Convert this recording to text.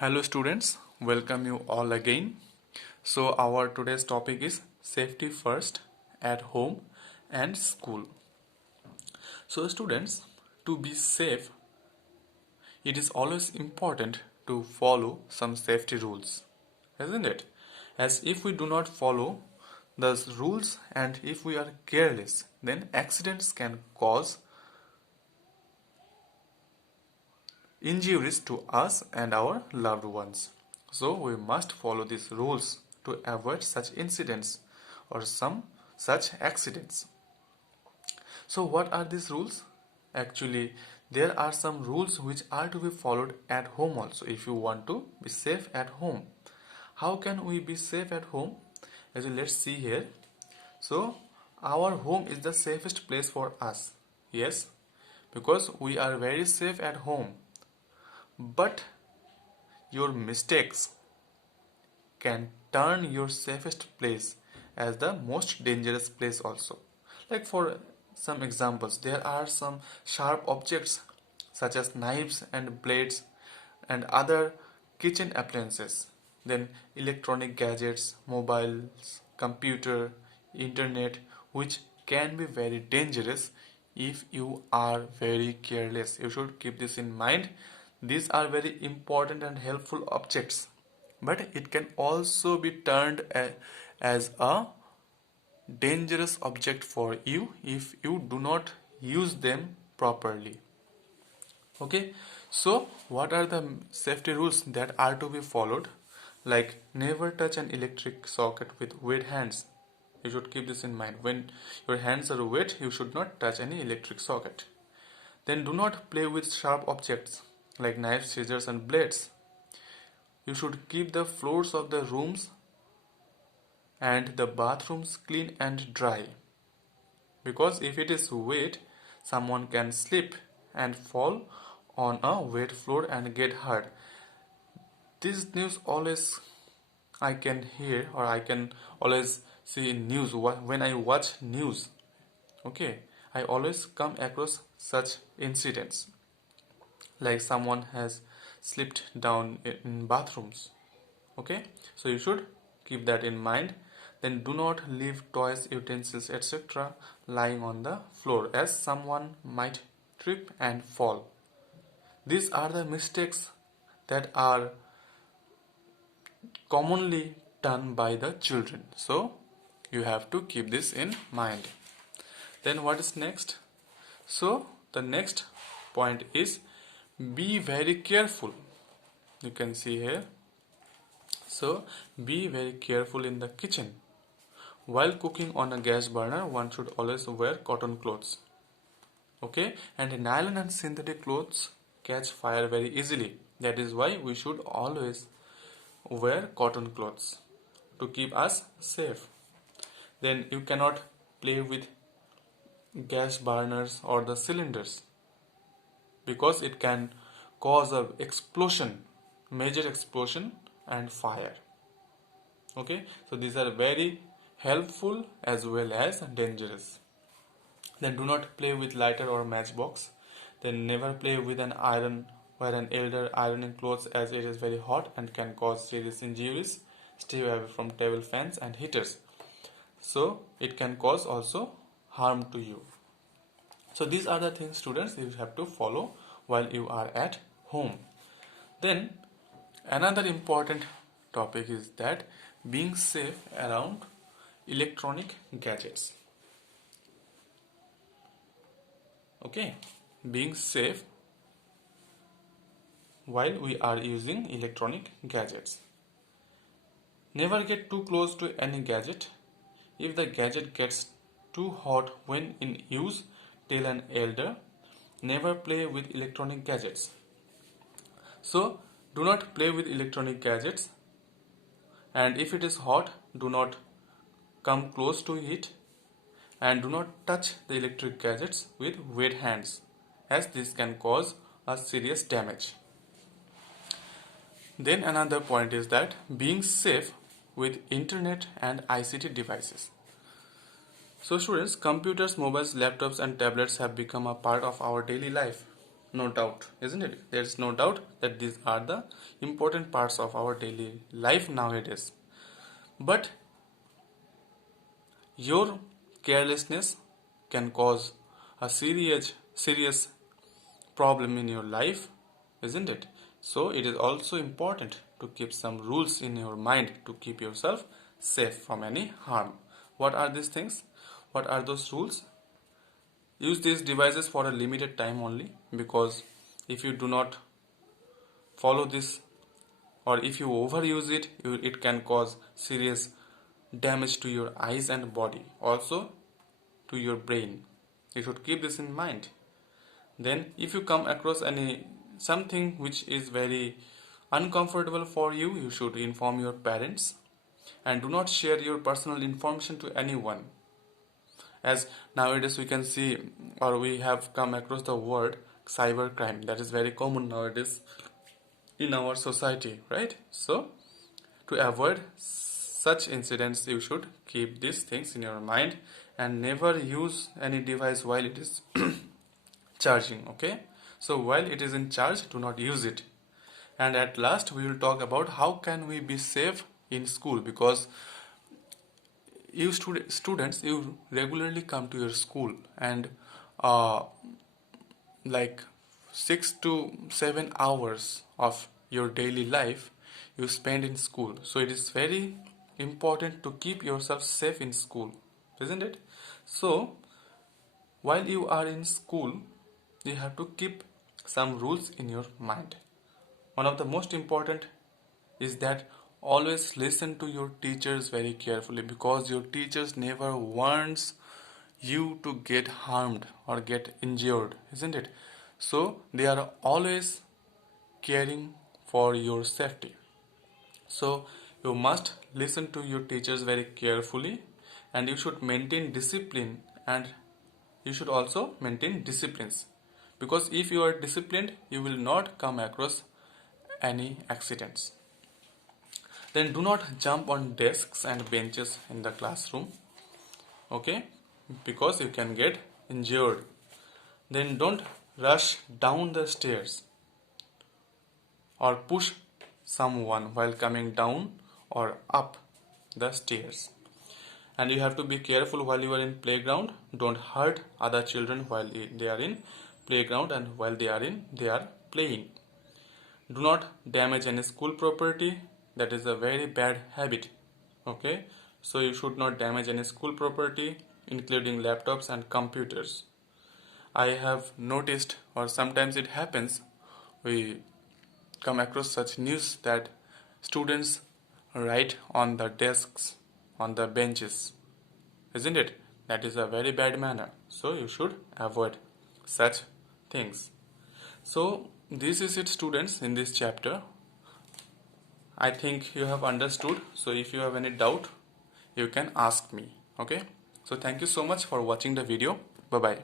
Hello students, welcome you all again. So our today's topic is safety first at home and school. So students, to be safe, it is always important to follow some safety rules, isn't it? As if we do not follow those rules and if we are careless, then accidents can cause injuries to us and our loved ones. So we must follow these rules to avoid such incidents or some such accidents. So what are these rules? Actually, there are some rules which are to be followed at home also if you want to be safe at home. How can we be safe at home? Let's see here. So our home is the safest place for us. Yes, because we are very safe at home. But your mistakes can turn your safest place as the most dangerous place also. Like for some examples, there are some sharp objects such as knives and blades and other kitchen appliances. Then electronic gadgets, mobiles, computer, internet, which can be very dangerous if you are very careless. You should keep this in mind. These are very important and helpful objects, but it can also be turned as a dangerous object for you if you do not use them properly. Okay, so what are the safety rules that are to be followed? Like never touch an electric socket with wet hands. You should keep this in mind. When your hands are wet, you should not touch any electric socket. Then do not play with sharp objects like knives, scissors and blades. You should keep the floors of the rooms and the bathrooms clean and dry, because if it is wet, someone can slip and fall on a wet floor and get hurt. This news always I can hear, or I can always see in news when I watch news. Okay, I always come across such incidents, like someone has slipped down in bathrooms. Okay, so you should keep that in mind. Then do not leave toys, utensils, etc. lying on the floor, as someone might trip and fall. These are the mistakes that are commonly done by the children, so you have to keep this in mind. Then what is next? So the next point is be very careful. You can see here. So be very careful in the kitchen. While cooking on a gas burner, one should always wear cotton clothes. Okay, and nylon and synthetic clothes catch fire very easily. That is why we should always wear cotton clothes to keep us safe. Then you cannot play with gas burners or the cylinders, because it can cause a explosion, major explosion and fire. Okay, so these are very helpful as well as dangerous. Then do not play with lighter or matchbox. Then never play with an iron or an elder ironing clothes, as it is very hot and can cause serious injuries. Stay away from table fans and heaters, so it can cause also harm to you. So these are the things, students, you have to follow while you are at home. Then another important topic is that being safe around electronic gadgets. Okay, being safe while we are using electronic gadgets. Never get too close to any gadget. If the gadget gets too hot when in use, tell an elder. Never play with electronic gadgets. So do not play with electronic gadgets, and if it is hot, do not come close to it, and do not touch the electric gadgets with wet hands, as this can cause a serious damage. Then another point is that being safe with internet and ICT devices. So students, computers, mobiles, laptops and tablets have become a part of our daily life. no doubt, isn't it? There is no doubt that these are the important parts of our daily life nowadays. But your carelessness can cause a serious problem in your life, isn't it? So it is also important to keep some rules in your mind to keep yourself safe from any harm. What are these things? What are those rules? Use these devices for a limited time only, because if you do not follow this, or if you overuse it, it can cause serious damage to your eyes and body, also to your brain. You should keep this in mind. Then if you come across any something which is very uncomfortable for you, you should inform your parents, and do not share your personal information to anyone. As nowadays we can see, or we have come across the word cybercrime, that is very common nowadays in our society, right? So to avoid such incidents, you should keep these things in your mind and never use any device while it is charging. Okay, so while it is in charge, do not use it. And at last we will talk about how can we be safe in school, because you students, you regularly come to your school, and uh, like 6 to 7 hours of your daily life you spend in school. So it is very important to keep yourself safe in school, isn't it? So while you are in school, you have to keep some rules in your mind. One of the most important is that always listen to your teachers very carefully, because your teachers never wants you to get harmed or get injured, isn't it? So they are always caring for your safety. So you must listen to your teachers very carefully, and you should maintain discipline, and you should also maintain disciplines, because if you are disciplined, you will not come across any accidents. Then do not jump on desks and benches in the classroom, okay, because you can get injured. Then don't rush down the stairs or push someone while coming down or up the stairs. And you have to be careful while you are in playground. Don't hurt other children while they are in playground and while they are playing. Do not damage any school property. That is a very bad habit. Okay, so you should not damage any school property, including laptops and computers. I have noticed, or sometimes it happens, we come across such news that students write on the desks, on the benches, isn't it? That is a very bad manner. So you should avoid such things. So this is it, students, in this chapter. I think you have understood. So if you have any doubt, you can ask me. Okay. So thank you so much for watching the video. Bye bye.